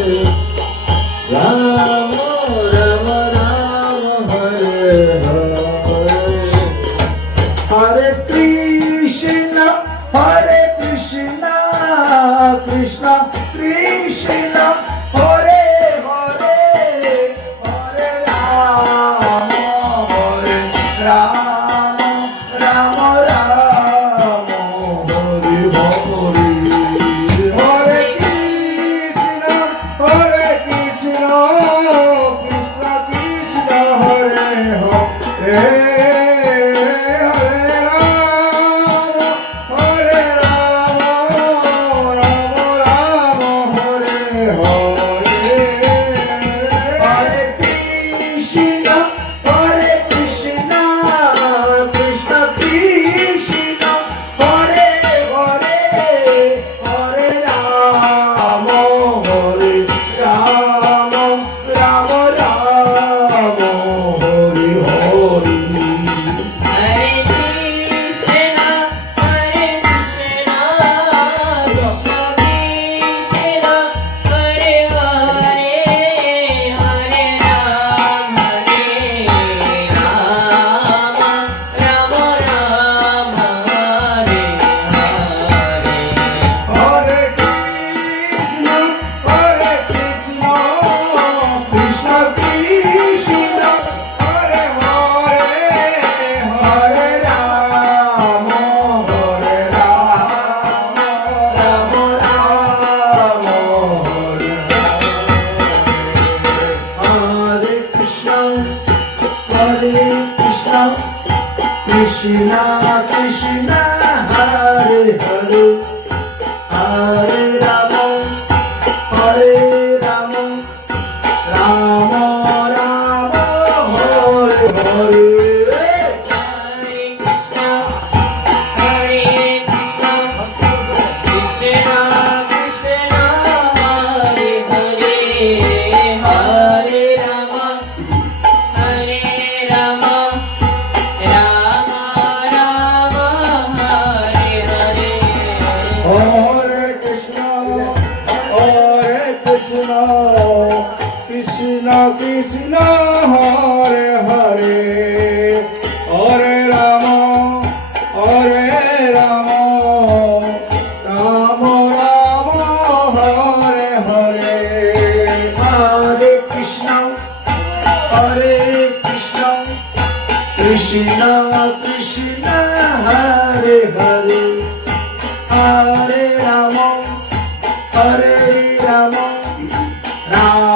Ram Ram Ram Hare Hare Krishna Krishna Krishna Hare Hare Hare Ram Ram Ram Hare Hare Hare Krishna Krishna Krishna Hare Hare Krishna Krishna Hare Hare Hare Rama Rama Rama Hare Hare Krishna Krishna Hare Hare Hare Rama Rama Rama Hare Hare Hare Krishna Krishna Krishna Hare Hare Hare Rama Rama